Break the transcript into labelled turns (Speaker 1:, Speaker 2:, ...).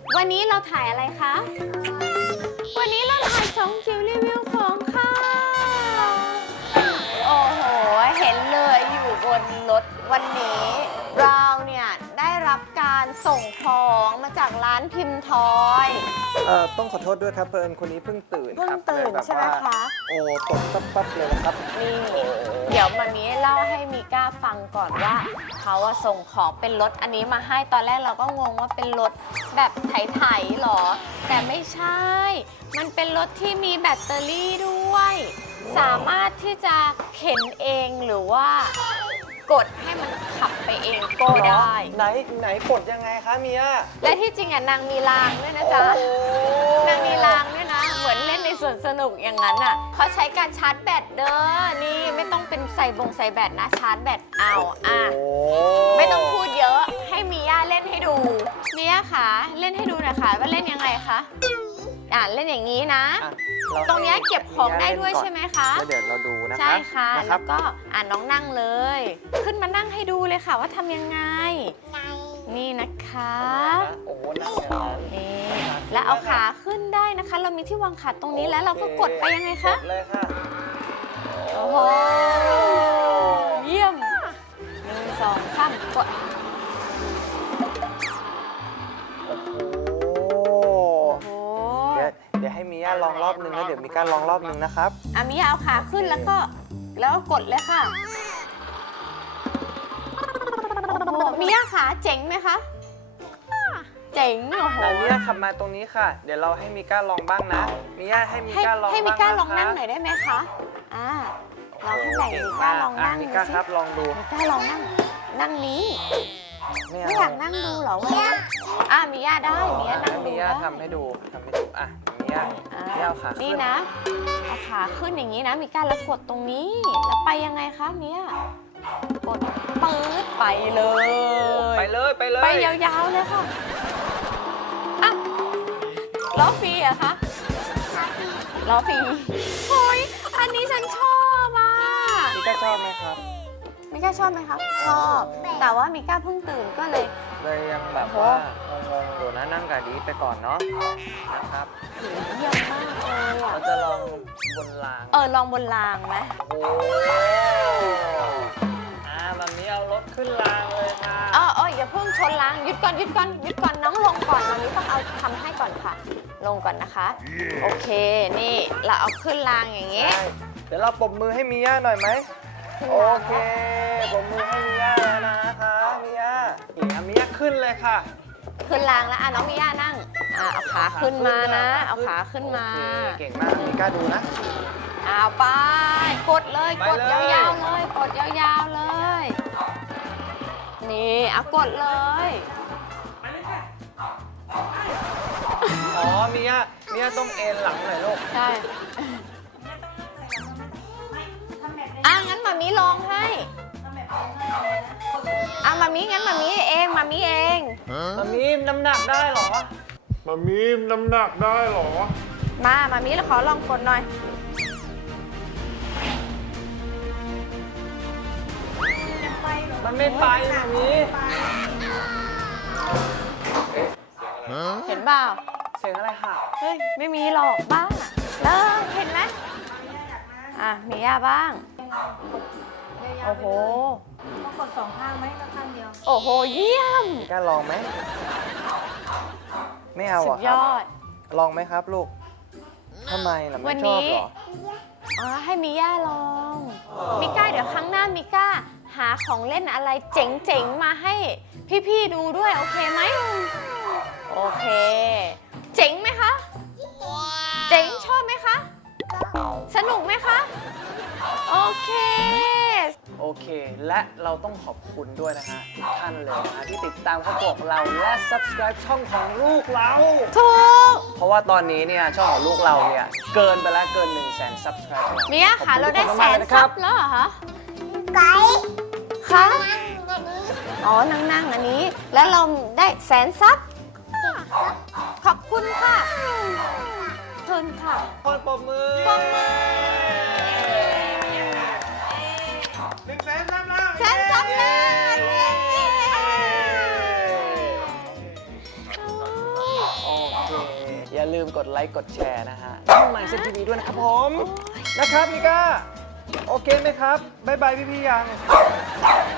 Speaker 1: วันนี้เราถ่ายอะไรคะ วันนี้เราถ่ายสองจิ๋วรีวิวของค่ะ โอ้โห เห็นเลยอยู่บนรถวันนี้ เราเนี่ยได้รับการส่งของมาจากร้านพิมพ์ทอย
Speaker 2: ต้องขอโทษด้วยครับเพิ่นคนนี้เพิ่งตื่น
Speaker 1: เพิ่
Speaker 2: ค
Speaker 1: ง
Speaker 2: รับ
Speaker 1: ตื่น
Speaker 2: เลยแบบ
Speaker 1: ใช่ไหม
Speaker 2: ว่า
Speaker 1: คะ
Speaker 2: โอ้ตกปั๊บเลยนะครับ
Speaker 1: นี่เดี๋ยวมามีเล่าให้มีก้าฟังก่อนว่าเขาส่งของเป็นรถอันนี้มาให้ตอนแรกเราก็งงว่าเป็นรถแบบไถๆหรอ แต่ไม่ใช่ มันเป็นรถที่มีแบตเตอรี่ด้วย สามารถที่จะเข็นเองหรือว่ากดให้มันขับไปเองก็ได้
Speaker 2: ไหนกดยังไงคะเมีย
Speaker 1: และที่จริงนางมีรางด้วยนะจ๊ะ
Speaker 2: โอ้
Speaker 1: นางมีรางด้วยนะ เหมือนเล่นในสวนสนุกอย่างนั้นอ่ะเขาใช้การชาร์จแบตเด้อ นี่ไม่ต้องเป็นใส่แบตนะ ชาร์จแบตเอาอ่ะ
Speaker 2: โอ้
Speaker 1: ไม่ต้องพูดเยอะ ให้มีย่าเล่นให้ดูมีย่าค่ะ เล่นให้ดูหน่อยค่ะว่าเล่นยังไงคะ เล่นอย่างนี้นะ
Speaker 2: อ่ะเรา
Speaker 1: ตรงเนี้ยเก็บของได้ด้วย
Speaker 2: เล่นก่อน
Speaker 1: ใช่ไหมคะ
Speaker 2: แล้วเดี๋ยวเราดูนะคะ
Speaker 1: ใช่ค่ะ
Speaker 2: นะค
Speaker 1: แล้
Speaker 2: รับ
Speaker 1: วก็น้องนั่งเลย ขึ้นมานั่งให้ดูเลยค่ะว่าทำยังไง นี่นะคะ
Speaker 2: โอ้โหนั่งอย่างนั้น
Speaker 1: นี่แล้วเอาขาขึ้นได้นะคะ เรามีที่วางขาตรงนี้แล้วเราก็กดไปยังไงคะ
Speaker 2: กดเลยค่ะ
Speaker 1: โอ้โห เยี่ยม1 2 3กด
Speaker 2: โอ้
Speaker 1: โอ้โห
Speaker 2: เดี๋ยวให้มีย่าลองรอบนึงแล้วเดี๋ยวมีการลองรอบนึงนะครับ
Speaker 1: มิยาเอาขาขึ้นแล้วก็กดเลยค่ะโอ้โหมิยาขาเจ๋งไหมคะเจ๋งโอ้โห
Speaker 2: ไหนมีย่าขับมาตรงนี้ค่ะ เดี๋ยวเราให้มีก้าลองบ้างนะมีย่าให้มีก้าลอง
Speaker 1: ให้มิ
Speaker 2: บ้าง
Speaker 1: ก้า
Speaker 2: นะคะ
Speaker 1: ลองนั่งหน่อยได้ไหมคะเราให้แบ่งมิก้าลองนั่ง
Speaker 2: มี
Speaker 1: ดู
Speaker 2: ก้า
Speaker 1: สิ
Speaker 2: ครับลองดู
Speaker 1: มิก้าลองนั่งนี้
Speaker 2: ไม่
Speaker 1: ไม่อยากนั่งดูเหรอวะมิยาได้มิยานั่ง
Speaker 2: มี
Speaker 1: ดู
Speaker 2: ย่า
Speaker 1: ได้
Speaker 2: ทำให้ดูอ่ะมีย่าเอาขาขึ้น
Speaker 1: นี่นะเอาขาขึ้นอย่างนี้นะมิก้าแล้วกดตรงนี้ แล้วไปยังไงคะมิยากดปื๊ดไปเลย
Speaker 2: ไปเลยไปเลย
Speaker 1: ไปยาวๆเลยค่ะอ่ะล้อฟรีเหรอะคะล้อฟรีโอ้ยอันนี้ฉันชอบอ่ะ
Speaker 2: มีก้าชอบไหมครับ
Speaker 1: มิก้าชอบไหมครับชอบ แต่ว่ามิก้าเพิ่งตื่นก็เลย
Speaker 2: เลยยังแบบว่างงๆอยู่นะนั่งกับดีไปก่อนเนาะนะครับ
Speaker 1: เยี่ยมมากเลยอ่ะ
Speaker 2: เราจะลองบนราง
Speaker 1: ลองบนรางไหม
Speaker 2: โอ้แบบนี้เอารถขึ้นรางเลยค่ะ
Speaker 1: อย่าเพิ่งชนรางหยุดก่อนน้องลงก่อนตอนนี้ต้องเอาทำให้ก่อนค่ะ ลงก่อนนะคะ โอเคนี่เราเอาขึ้นรางอย่างงี้
Speaker 2: ได้เดี๋ยวเราปรบมือให้มีย่าหน่อยไหมโอเคปรบมือให้มีย่าแล้วนะคะมีย่ามีย่าขึ้นเลยค่ะ
Speaker 1: ขึ้นรางแล้วน้องมิย่านั่งเอาขาขึ้นมานะเอาขาขึ้นมา
Speaker 2: โอเคเก่งมากมีกล้าดูนะ
Speaker 1: เอาไปกดเลย
Speaker 2: ไป
Speaker 1: กด
Speaker 2: เลย
Speaker 1: ยาวๆเลยกดยาวๆเลย นี่เอากดเลย
Speaker 2: อ๋อมีย่าต้องเอ็นหลังหน่อยลูก
Speaker 1: ใช่งั้นมามีลองให้มามีงั้นมามีเองมามีเอง
Speaker 2: มันมีน้ำหนักได้เหรอ
Speaker 3: มันมีน้ำหนักได้เหรอ
Speaker 1: มามีแล้วขอลองกดหน่อย
Speaker 2: มันไม่ไปแบบนี้
Speaker 1: เห็นเปล่า
Speaker 2: เสียงอะไรค่ะ
Speaker 1: เฮ้ยไม่มีหรอกบ้าเห็นไหมมีย่าบ้างโอ้โห
Speaker 4: ต้องกด2 ข้างไหมก็ข้างเดียว
Speaker 1: โอ้โหเยี่ยม
Speaker 2: กล้าลองไหมไม่เอา
Speaker 1: สุ
Speaker 2: อ่ะ
Speaker 1: ด
Speaker 2: ค
Speaker 1: ย
Speaker 2: รับ
Speaker 1: อด
Speaker 2: ลองไหมครับลูกทำไมล่ะ
Speaker 1: วั
Speaker 2: ไม่
Speaker 1: น
Speaker 2: ช
Speaker 1: นี้
Speaker 2: อบเหรอ
Speaker 1: ให้มิย่าลองมิก้าเดี๋ยวครั้งหน้ามิก้าหาของเล่นอะไรเจ๋งๆมาให้พี่ๆดูด้วยโอเคไหมโอเค เจ๋งไหมคะเจ๋งชอบไหมคะสนุกไหมคะโอเค
Speaker 2: โอเค และเราต้องขอบคุณด้วยนะฮะทุกท่านเลยนะฮะที่ติดตามครอบครัวของเราและ subscribe ช่องของลูกเรา
Speaker 1: ถูก
Speaker 2: เพราะว่าตอนนี้เนี่ยช่องของลูกเราเนี่ยเกินไปแล้วเกิน 100,000 subscribe แล้ว
Speaker 1: มิย่าค่ะเราได้
Speaker 2: ขอบ
Speaker 1: แส
Speaker 2: คุณ
Speaker 1: น
Speaker 2: มากๆเลยะค
Speaker 1: ซั
Speaker 2: รั
Speaker 1: บแล้วเหรอคะ
Speaker 4: ไก่
Speaker 1: คะ นั่งอันนี้ แล้วเราได้แสนซับ ขอบคุณค่ะเชิญค่ะ
Speaker 2: คนปรบมือ
Speaker 1: ปรบมือ
Speaker 3: 100,000 ซับแล้ว
Speaker 1: แสนซับแล้ว
Speaker 2: โออย่าลืมกดไลค์กดแชร์นะฮะช่องใหม่เซนทีวีด้วยนะครับผมนะครับมิก้าโอเคไหมครับบ๊ายบายพี่ๆยัง